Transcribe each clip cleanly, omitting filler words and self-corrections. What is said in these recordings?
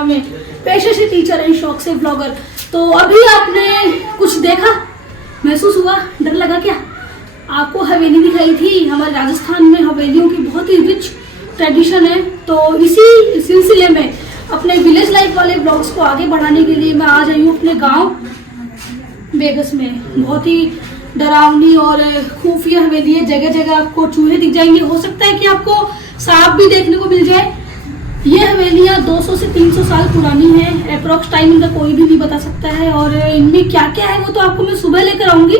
Instagram में, पेशे से टीचर हैं, शौक से ब्लॉगर। तो अभी आपने कुछ देखा, महसूस हुआ, डर लगा क्या? आपको हवेली दिखाई थी। हमारे राजस्थान में हवेलियों की बहुत ही रिच ट्रेडिशन है। तो इसी सिलसिले में अपने विलेज लाइफ वाले ब्लॉग्स को आगे बढ़ाने के लिए मैं आज आई हूँ अपने गांव बेगस में। बहुत ही डरावनी और खुफिया हवेली है। जगह जगह आपको चूहे दिख जाएंगे, हो सकता है कि आपको सांप भी देखने को मिल जाए। ये हवेलियाँ 200 से 300 साल पुरानी है। अप्रोक्स टाइम इनका कोई भी नहीं बता सकता है। और इनमें क्या क्या है वो तो आपको मैं सुबह लेकर आऊंगी।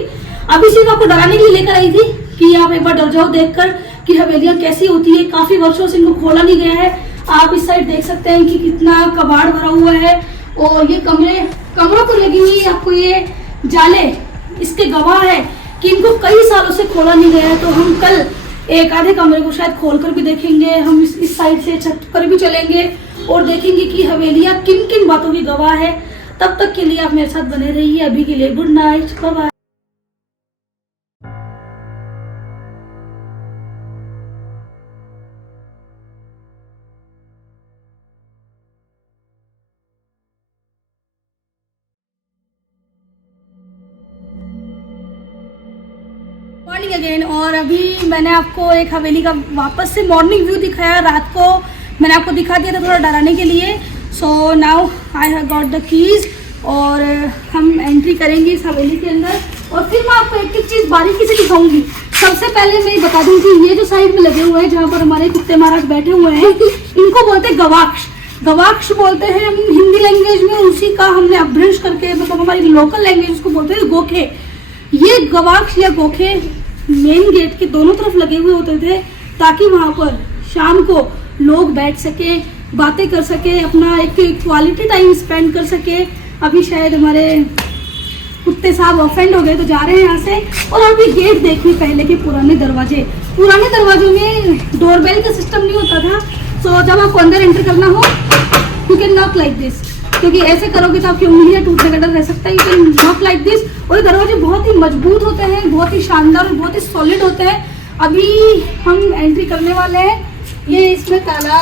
अभी सिर्फ आपको डराने के लिए लेकर आई थी कि आप एक बार डर जाओ देखकर कि हवेलियाँ कैसी होती है। काफी वर्षों से इनको खोला नहीं गया है। आप इस साइड देख सकते हैं कि कितना कबाड़ भरा हुआ है। और ये कमरों को लगी हुई आपको ये जाले इसके गवाह है कि इनको कई सालों से खोला नहीं गया है। तो हम कल एक आधे कमरे को शायद खोलकर भी देखेंगे। हम इस साइड से छत पर भी चलेंगे और देखेंगे कि हवेलियाँ किन किन बातों की गवाह है। तब तक के लिए आप मेरे साथ बने रहिए। अभी के लिए good night, bye bye. Morning again. और अभी मैंने आपको एक हवेली का वापस से मॉर्निंग व्यू दिखाया। रात को मैंने आपको दिखा दिया था थोड़ा डराने के लिए। So now I have got the keys और हम एंट्री करेंगे इस हवेली के अंदर। और फिर मैं आपको एक एक चीज़ बारीकी से दिखाऊंगी। सबसे पहले मैं बता दूं कि ये जो साइड में लगे हुए हैं जहाँ पर हमारे कुत्ते महाराज बैठे हुए हैं, इनको बोलते हैं गवाक्ष। गवाक्ष बोलते हैं हम हिंदी लैंग्वेज में। उसी का हमने अपभ्रंश करके मतलब हमारी लोकल लैंग्वेज उसको बोलते हैं गोखे। ये गवाक्ष या गोखे मेन गेट के दोनों तरफ लगे हुए होते थे ताकि वहाँ पर शाम को लोग बैठ सके, बातें कर सके, अपना एक क्वालिटी टाइम स्पेंड कर सके। अभी शायद हमारे कुत्ते साहब ऑफेंड हो गए तो जा रहे हैं यहाँ से। और अभी गेट देखिए, पहले के पुराने दरवाजों में डोरबेल का सिस्टम नहीं होता था। सो जब आपको अंदर एंटर करना हो you can knock like this, क्योंकि ऐसे करोगे तो आपकी उंगलियां टूटने का डर रह सकता है। You can knock like this. और ये दरवाजे बहुत ही मजबूत होते हैं, बहुत ही शानदार और बहुत ही सॉलिड होते हैं। अभी हम एंट्री करने वाले हैं। ये इसमें ताला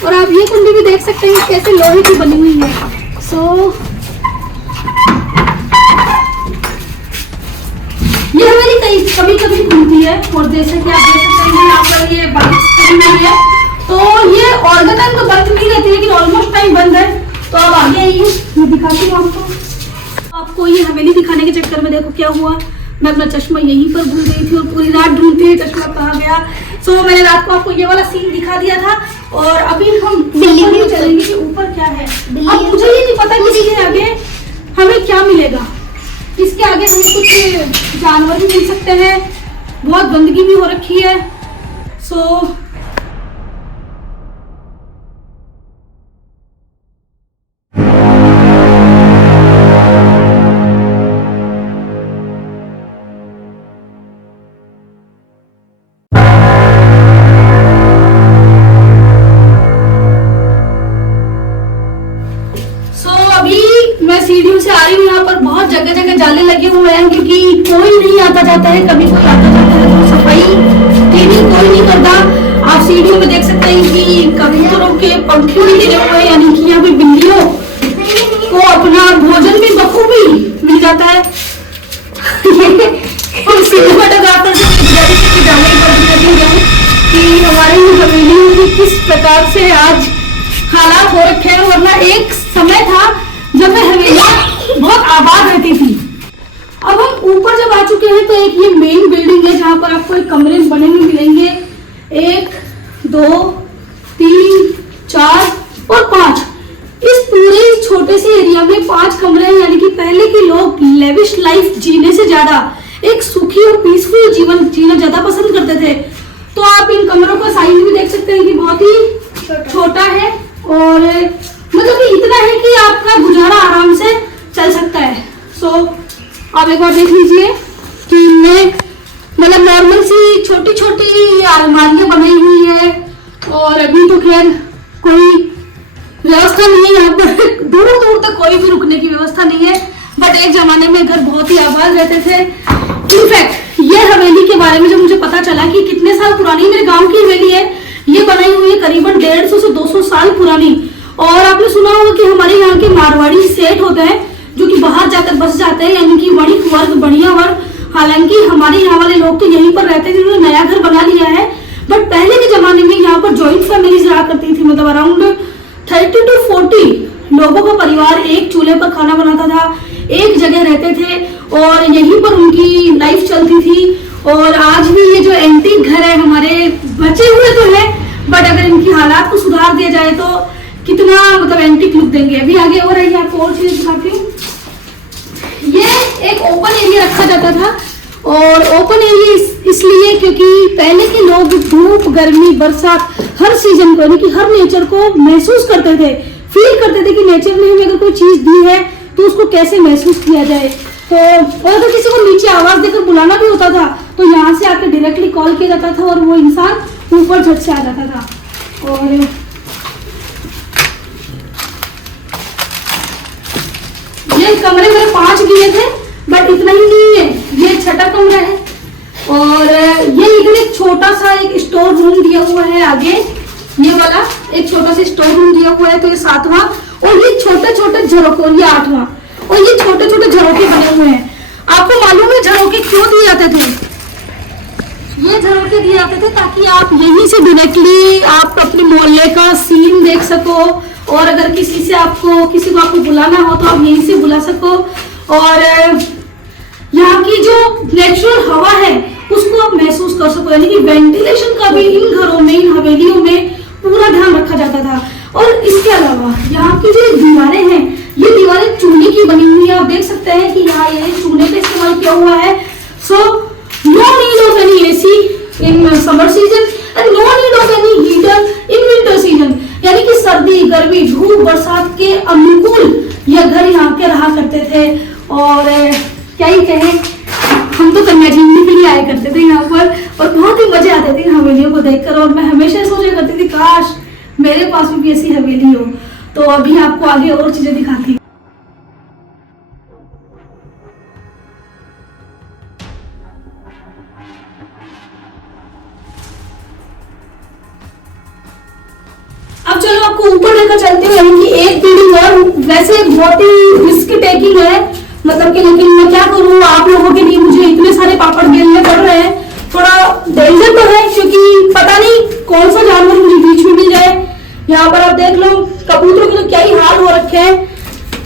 और आप ये कुंडी भी देख सकते हैं कैसे लोहे की बनी हुई है। सो ये हमारी कभी कभी खुलती है और जैसे कि आप देख सकते हैं यहाँ पर ये बाइक है। तो ये ऑल द टाइम तो बंद नहीं रहती लेकिन ऑलमोस्ट टाइम बंद है। तो अब आगे आइए, मैं दिखाती हूँ आपको ये हवेली दिखाने के चक्कर में देखो क्या हुआ। मैं अपना चश्मा यहीं पर भूल गई थी और पूरी रात ढूंढती है चश्मा कहाँ गया। सो मैंने रात को आपको ये वाला सीन दिखा दिया था। और अभी हम ऊपर भी चलेंगे कि ऊपर क्या है। अब मुझे ये नहीं पता कि इसके आगे हमें क्या मिलेगा। इसके आगे हमें कुछ जानवर भी मिल सकते हैं, बहुत गंदगी भी हो रखी है। सो सीढ़ियों से आ रही हूँ। यहाँ पर बहुत जगह जगह जाले लगे हुए हैं क्योंकि कोई नहीं आता जाता है। कभी कोई आता जाता है तो सफाई कोई नहीं करता। आप सीढ़ियों में देख सकते हैं कि कबूतरों के पंखे भी गिरे हुए हैं, यानी कि यहाँ पे बिल्लियों को अपना भोजन भी बखूबी मिल जाता है। सिनेमाटोग्राफर से जाने कि हमारी हवेलियों की किस प्रकार से आज हालात हो रखे हैं। वरना एक समय था जब मैं हवेलियां बहुत आबाद रहती थी। अब हम ऊपर जब आ चुके हैं तो एक ये मेन बिल्डिंग है जहां पर आपको एक कमरे बने हुए मिलेंगे। 1 2 3 4 और 5। इस पूरे छोटे से एरिया में 5 कमरे हैं, यानी कि पहले के लोग लेविश लाइफ जीने से ज्यादा एक सुखी और पीसफुल जीवन जीना ज्यादा पसंद करते थे। तो आप इन कमरों का साइज भी देख सकते हैं कि बहुत ही छोटा है और मतलब कि इतना है कि आपका गुजारा आराम से चल सकता है। सो आप एक बार देख लीजिए कि इनमें मतलब नॉर्मल सी छोटी छोटी अलमारियां बनाई हुई है। और अभी तो खैर कोई व्यवस्था नहीं है यहाँ पर, दूर दूर तक कोई भी रुकने की व्यवस्था नहीं है। बट एक जमाने में घर बहुत ही आबाद रहते थे। इनफैक्ट ये हवेली के बारे में जब मुझे पता चला कि कितने साल पुरानी मेरे गांव की हवेली है, ये बनाई हुई है करीबन 150 से 200 साल पुरानी। और आपने सुना होगा कि हमारे यहाँ के मारवाड़ी सेठ होते हैं जो कि बाहर जाकर बस जाते हैं, यानी कि वणिक वर्ग, बढ़िया वर्ग। हालांकि हमारे यहाँ वाले लोग तो यहीं पर रहते थे, जिन्होंने नया घर बना लिया है। बट पहले के जमाने में यहाँ पर ज्वाइंट फैमिलीज रहा करती थी, मतलब अराउंड 30 to 40 लोगों का परिवार एक चूल्हे पर खाना बनाता था, एक जगह रहते थे और यहीं पर उनकी लाइफ चलती थी। और आज भी ये जो एंटीक घर है हमारे बचे हुए तो है, बट अगर इनकी हालात को सुधार दिया जाए तो कितना मतलब एंटीक लुक देंगे। अभी आगे और है, आपको और चीज दिखाती हूँ। ये एक ओपन एरिया रखा जाता था, और ओपन एरिया इसलिए क्योंकि पहले के लोग धूप, गर्मी, बरसात हर सीजन को, यानी कि हर नेचर को महसूस करते थे, फील करते थे कि नेचर ने हमें अगर कोई चीज दी है तो उसको कैसे महसूस किया जाए। तो और अगर किसी को नीचे आवाज देकर बुलाना भी होता था तो यहाँ से आकर डायरेक्टली कॉल किया जाता था और वो इंसान ऊपर झट से आ जाता था। और ये कमरे मेरे 5 दिए थे, बट इतना ही नहीं है, ये छठा कमरा है। और ये इधर एक छोटा सा एक स्टोर रूम दिया हुआ है आगे, ये वाला एक छोटा सा स्टोर रूम दिया हुआ है, तो ये 7वां। और ये छोटे छोटे झरोखे, ये 8वां। और ये छोटे छोटे झरोखे बने हुए हैं। आपको मालूम है झरोखे क्यों दिए जाते थे? ये झरोखे दिए जाते थे ताकि आप यहीं से डायरेक्टली आप अपने मोहल्ले का सीन देख सको, और अगर किसी को आपको बुलाना हो तो आप यहीं से बुला सको। और यहाँ की जो नेचुरल हवा है उसको आप महसूस कर सको, यानी कि वेंटिलेशन का भी इन घरों में, इन हवेलियों में पूरा ध्यान रखा जाता था। और इसके अलावा यहाँ की जो दीवारें हैं, ये दीवारें चूने की बनी हुई है। आप देख सकते हैं कि यहाँ ये चूने का इस्तेमाल किया हुआ है। So no need of any AC in summer season and no need of any heater in winter season, यानी कि सर्दी, गर्मी, धूप, बरसात के अनुकूल यह घर यहाँ के रहा करते थे। और क्या ही कहें, हम तो कन्या झीलने के लिए आया करते थे यहाँ पर, और बहुत ही मजे आते थे हवेलियों को देखकर। और मैं हमेशा सोचा करती थी काश मेरे पास भी ऐसी हवेली हो। तो अभी आपको आगे और चीजें दिखाती हूँ। अब चलो आपको ऊपर लेकर चलते हैं, यानी कि एक बिल्डिंग और। वैसे बहुत ही रिस्क टेकिंग है, मतलब कि, लेकिन मैं क्या करूँ, आप लोगों के लिए मुझे इतने सारे पापड़ बेलने पड़ रहे हैं। थोड़ा डेंजर तो है क्योंकि पता नहीं कौन सा जानवर मुझे बीच में मिल जाए। यहाँ पर आप देख लो कबूतरों के तो क्या ही हाल हो रखे हैं।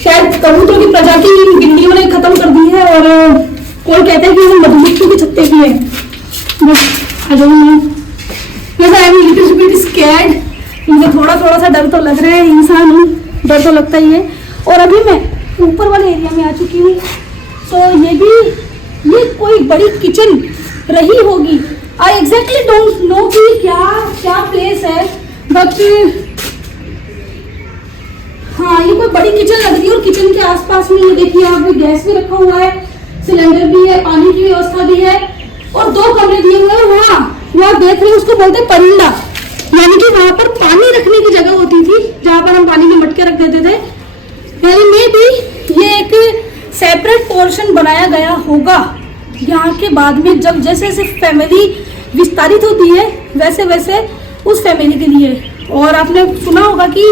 शायद कबूतरों की प्रजाति गिनतियों ने खत्म कर दी है, और कोई कहते हैं कि वो मधुमक्खी के छत्ते की है। मुझे थोड़ा सा डर तो लग रहा है, इंसान हूँ, डर तो लगता ही है। और अभी मैं ऊपर वाले एरिया में आ चुकी हूँ। सो ये कोई बड़ी किचन रही होगी। आई एग्जैक्टली डोंट नो कि क्या प्लेस है, बट हाँ ये कोई बड़ी किचन लग रही है। और किचन के आसपास में ये देखिए यहाँ पे गैस भी रखा हुआ है, सिलेंडर भी है, पानी की व्यवस्था भी है, और 2 कमरे दिए हुए हैं। वहाँ देख रहे हैं, उसको बोलते हैं परिंदा, यानी कि वहां पर पानी रखने की जगह होती थी जहां पर हम पानी में मटके रख देते थे। यानी मे भी ये एक सेपरेट पोर्शन बनाया गया होगा यहाँ के बाद में, जब जैसे जैसे फैमिली विस्तारित होती है वैसे वैसे उस फैमिली के लिए। और आपने सुना होगा कि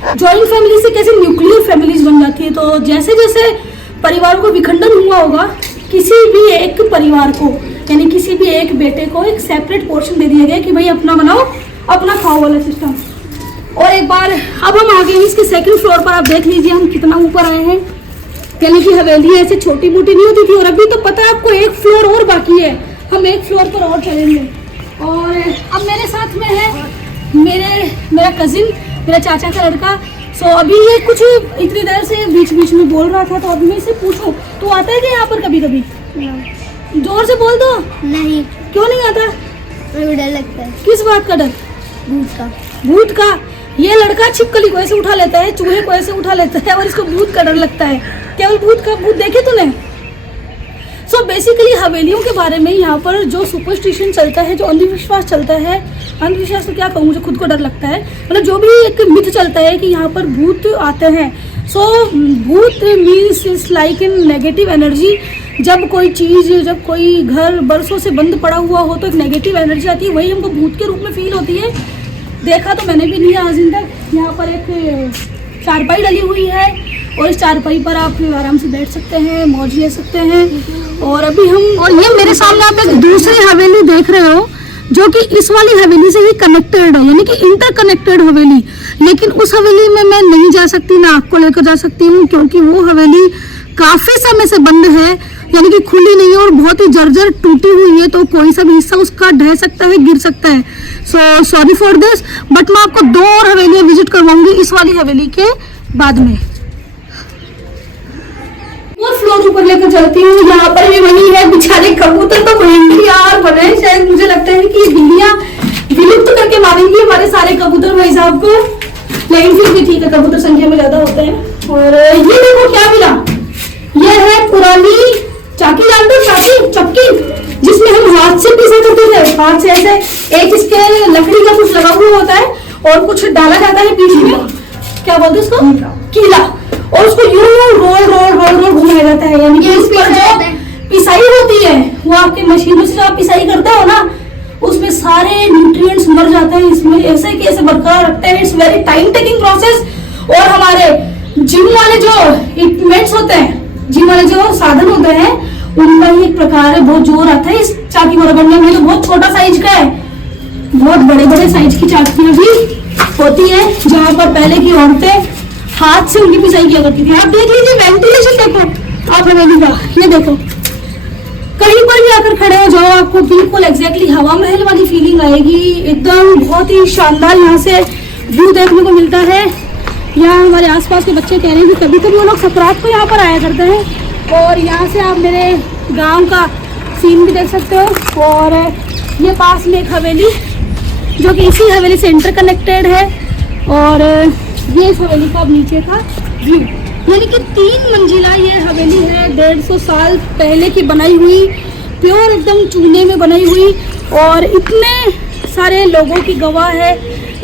जॉइंट फैमिली से कैसे न्यूक्लियर फैमिलीज बन जाती है। तो जैसे जैसे परिवार को विखंडन हुआ होगा, किसी भी एक परिवार को, यानी किसी भी एक बेटे को एक सेपरेट पोर्शन दे दिया गया कि भाई अपना बनाओ, अपना खाओ वाला सिस्टम। और एक बार अब हम आ गए हैं इसके 2nd फ्लोर पर। आप देख लीजिए हम कितना ऊपर आए हैं, यानी कि हवेली ऐसे छोटी मोटी नहीं होती थी। और अभी तो पता है आपको 1 फ्लोर और बाकी है, हम 1 फ्लोर पर और चलेंगे। और अब मेरे साथ में है मेरा कजिन, मेरा चाचा का लड़का। सो अभी ये कुछ इतनी देर से बीच बीच में बोल रहा था, तो अभी मैं इससे पूछूं, तू आता है क्या यहाँ पर कभी कभी? जोर से बोल दो। नहीं। क्यों नहीं आता? मुझे डर लगता है। किस बात का डर? भूत का। ये लड़का छिपकली को ऐसे उठा लेता है, चूहे को ऐसे उठा लेता है, और इसको भूत का डर लगता है। केवल भूत का भूत देखे तूने? सो बेसिकली हवेलियों के बारे में यहाँ पर जो सुपरस्टिशन चलता है, जो अंधविश्वास चलता है, अंधविश्वास तो क्या कहूँ, मुझे खुद को डर लगता है, मतलब जो भी एक मिथ चलता है कि यहाँ पर भूत आते हैं। सो भूत means is like in negative energy. जब कोई घर बरसों से बंद पड़ा हुआ हो तो एक नेगेटिव एनर्जी आती है, वही हमको भूत के रूप में फील होती है। देखा तो मैंने भी नहीं आज दिन तक। यहाँ पर एक चारपाई डली हुई है और इस चारपाई पर आप आराम से बैठ सकते हैं, मौज ले सकते हैं। और अभी हम, और ये मेरे सामने आप एक दूसरी हवेली देख रहे हो जो कि इस वाली हवेली से ही कनेक्टेड है, यानी कि इंटरकनेक्टेड हवेली। लेकिन उस हवेली में मैं नहीं जा सकती, ना आपको लेकर जा सकती हूँ, क्योंकि वो हवेली काफी समय से बंद है, यानी कि खुली नहीं है और बहुत ही जर्जर टूटी हुई है, तो कोई सा भी हिस्सा उसका ढह सकता है, गिर सकता है। So sorry for this, but मैं आपको 2 और हवेलियां विजिट करवाऊंगी इस वाली हवेली के बाद में। और फ्लोर ऊपर लेकर चलती हूँ। यहाँ पर भी वही है, बेचारे कबूतर तो भयंकर यार बने, शायद मुझे लगता है कि ये बिल्लियां विलुप्त करके मारेंगी हमारे सारे कबूतर भाई साहब को, लेकिन फिर भी ठीक है, कबूतर संख्या में ज्यादा होते हैं। और ये देखो क्या मिला, ये है पुरानी चाकी, जानते हो चाकी, चक्की, जिसमें हम हाथ से पीसा करते थे। हाथ से ऐसे एक इसके लकड़ी का कुछ लगा हुआ होता है और कुछ डाला जाता है बीच में, क्या बोलते हैं उसको, कीला, और उसको यूं रोल रोल रोल रोल घुमाया जाता है। यानी कि इस पर जो पिसाई होती है वो आपकी मशीनों से जो आप पिसाई करते हो ना, उसमें सारे न्यूट्रिएंट्स मर जाते हैं। इसमें ऐसे कैसे बरकरार रखते हैं, it's very time taking process. और हमारे जिम वाले जो इक्विपमेंट्स होते हैं, जिम वाले जो साधन होते हैं, उनका ही एक प्रकार है, बहुत जोर आता है इस चाकी को रगड़ने में। तो बहुत छोटा साइज का है, बहुत बड़े बड़े साइज की चाकियां भी होती है, जहाँ पर पहले की औरतें हाथ से उनकी पिसाई किया करती थी। आप देख लीजिए वेंटिलेशन, देखो आप हवेली का, ये देखो, कहीं पर भी आकर खड़े हो जाओ, आपको बिल्कुल एग्जैक्टली हवा महल वाली फीलिंग आएगी। एकदम बहुत ही शानदार यहाँ से व्यू देखने को मिलता है। यहाँ हमारे आसपास के बच्चे कह रहे हैं कि कभी कभी वो लोग सकरात को यहाँ पर आया करते हैं। और यहाँ से आप मेरे गांव का सीन भी देख सकते हो। और ये पास में एक हवेली जो कि इसी हवेली से इंटरकनेक्टेड है। और ये इस हवेली का नीचे का व्यू, यानी कि 3 मंजिला ये हवेली है, 150 साल पहले की बनाई हुई, प्योर एकदम चूने में बनाई हुई। और इतने सारे लोगों की गवाह है,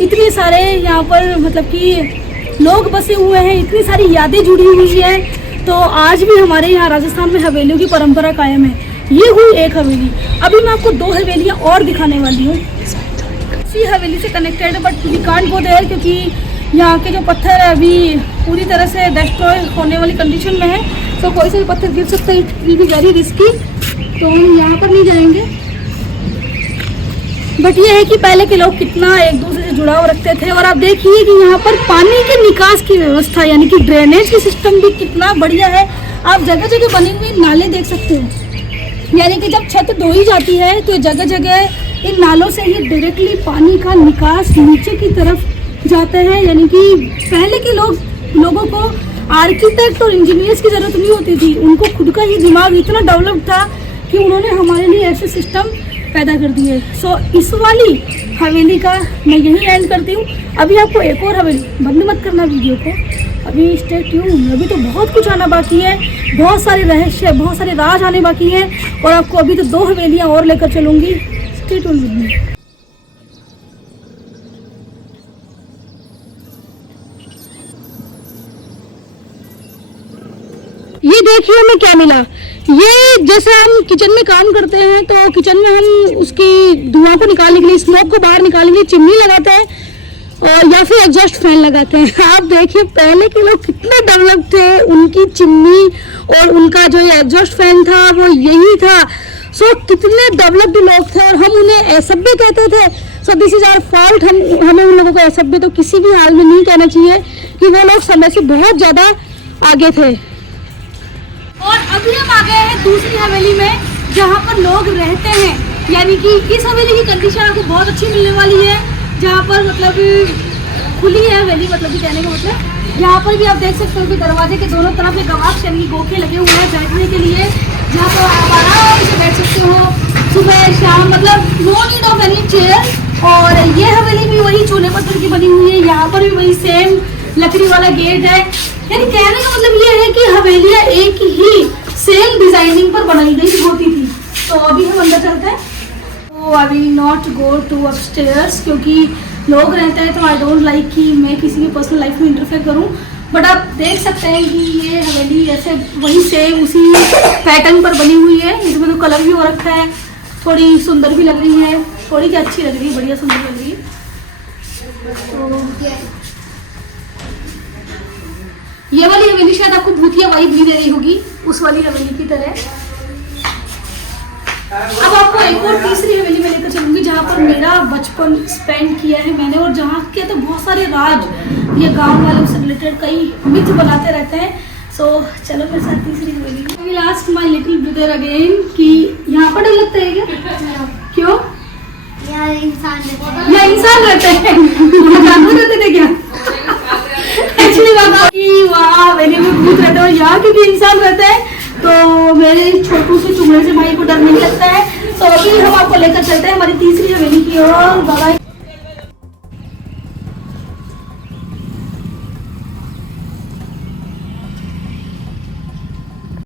इतने सारे यहाँ पर मतलब कि लोग बसे हुए हैं, इतनी सारी यादें जुड़ी हुई है। तो आज भी हमारे यहाँ राजस्थान में हवेलियों की परंपरा कायम है। ये हुई एक हवेली, अभी मैं आपको 2 हवेलियाँ और दिखाने वाली हूँ। इसी हवेली से कनेक्टेड है, but we can't go there, क्योंकि यहाँ के जो पत्थर है अभी पूरी तरह से डिस्ट्रॉय होने वाली कंडीशन में है। तो कोई सा भी पत्थर गिर सकता है, it will be very risky, तो हम यहाँ पर नहीं जाएंगे। बट ये है कि पहले के लोग कितना एक दूसरे से जुड़ाव रखते थे। और आप देखिए कि यहाँ पर पानी के निकास की व्यवस्था, यानी कि ड्रेनेज की सिस्टम भी कितना बढ़िया है। आप जगह जगह बने हुए नाले देख सकते हो, यानी कि जब छत धोई जाती है तो जगह जगह इन नालों से ही डायरेक्टली पानी का निकास नीचे की तरफ जाता है। यानी कि पहले के लोगों को आर्किटेक्ट और इंजीनियर्स की जरूरत नहीं होती थी, उनको खुद का ही दिमाग इतना डेवलप था कि उन्होंने हमारे लिए ऐसे सिस्टम पैदा कर दिए। सो इस वाली हवेली का मैं यही एंड करती हूँ। अभी आपको एक और हवेली, बंद मत करना वीडियो को, अभी स्टे ट्यून, अभी तो बहुत कुछ आना बाकी है, बहुत सारे रहस्य, बहुत सारे राज आने बाकी हैं। और आपको अभी तो 2 हवेलियाँ और लेकर चलूँगी, स्टे ट्यून विद मी। ये देखिए हमें क्या मिला। ये जैसे हम किचन में काम करते हैं तो किचन में हम उसकी धुआं को निकालने के लिए, स्मोक को बाहर निकालने के लिए चिमनी लगाते हैं और या फिर एग्जॉस्ट फैन लगाते हैं। आप देखिए पहले के लोग कितने डेवलप थे, उनकी चिमनी और उनका जो ये एग्जॉस्ट फैन था वो यही था। सो कितने डेवलप्ड लोग थे और हम उन्हें असभ्य कहते थे। So this is our fault. हमें उन लोगों को असभ्य तो किसी भी हाल में नहीं कहना चाहिए कि वो लोग समय से बहुत ज्यादा आगे थे। और अभी हम आ गए हैं दूसरी हवेली में जहाँ पर लोग रहते हैं, यानी कि इस हवेली की कंडीशन आपको बहुत अच्छी मिलने वाली है, जहाँ पर मतलब खुली है हवेली, मतलब कि कहने का मतलब यहाँ पर भी आप देख सकते हो कि दरवाजे के दोनों तरफ एक गवाक्ष यानी कि गोखे लगे हुए हैं बैठने के लिए, जहाँ पर आप आराम से बैठ सकते हो सुबह शाम, मतलब no need of any chair. और ये हवेली भी वही चूने पत्थर की बनी हुई है, यहाँ पर भी वही सेम लकड़ी वाला गेट है। यानी कहने का मतलब ये है कि हवेलियाँ एक ही सेम डिजाइनिंग पर बनाई गई होती थी। तो अभी हम अंदर चलते हैं। तो I will not go to upstairs, क्योंकि लोग रहते हैं तो आई डोंट लाइक कि मैं किसी की पर्सनल लाइफ में इंटरफेयर करूं। बट आप देख सकते हैं कि ये हवेली ऐसे वही सेम उसी पैटर्न पर बनी हुई है। इसमें तो कलर भी हो रखा है, थोड़ी सुंदर भी लग रही है, थोड़ी क्या अच्छी लग रही है, बढ़िया सुंदर लग रही है। ये वाली हवेली शायद आपको भूतिया वाइब भी दे रही होगी, उस वाली हवेली की तरह। अब आपको एक और तीसरी हवेली में लेकर चलूंगी जहाँ पर मेरा बचपन स्पेंड किया है मैंने, और जहाँ के तो बहुत सारे राज ये गांव वालों से रिलेटेड कई मिथ बनाते रहते हैं। सो चलो मेरे साथ तीसरी हवेली। Last my little brother again कि यहाँ पर डर लगता है क्या? क्यों? यार इंसान रहता है। यहाँ इंसान रहते हैं, जानवर रहते थे क्या? एक्चुअली वहाँ हवेली में भूत रहते हैं और यहाँ क्योंकि इंसान रहते हैं तो मेरे छोटू से चुगने से भाई को डर नहीं लगता है। तो अभी हम आपको लेकर चलते हैं हमारी तीसरी हवेली की ओर। बाबा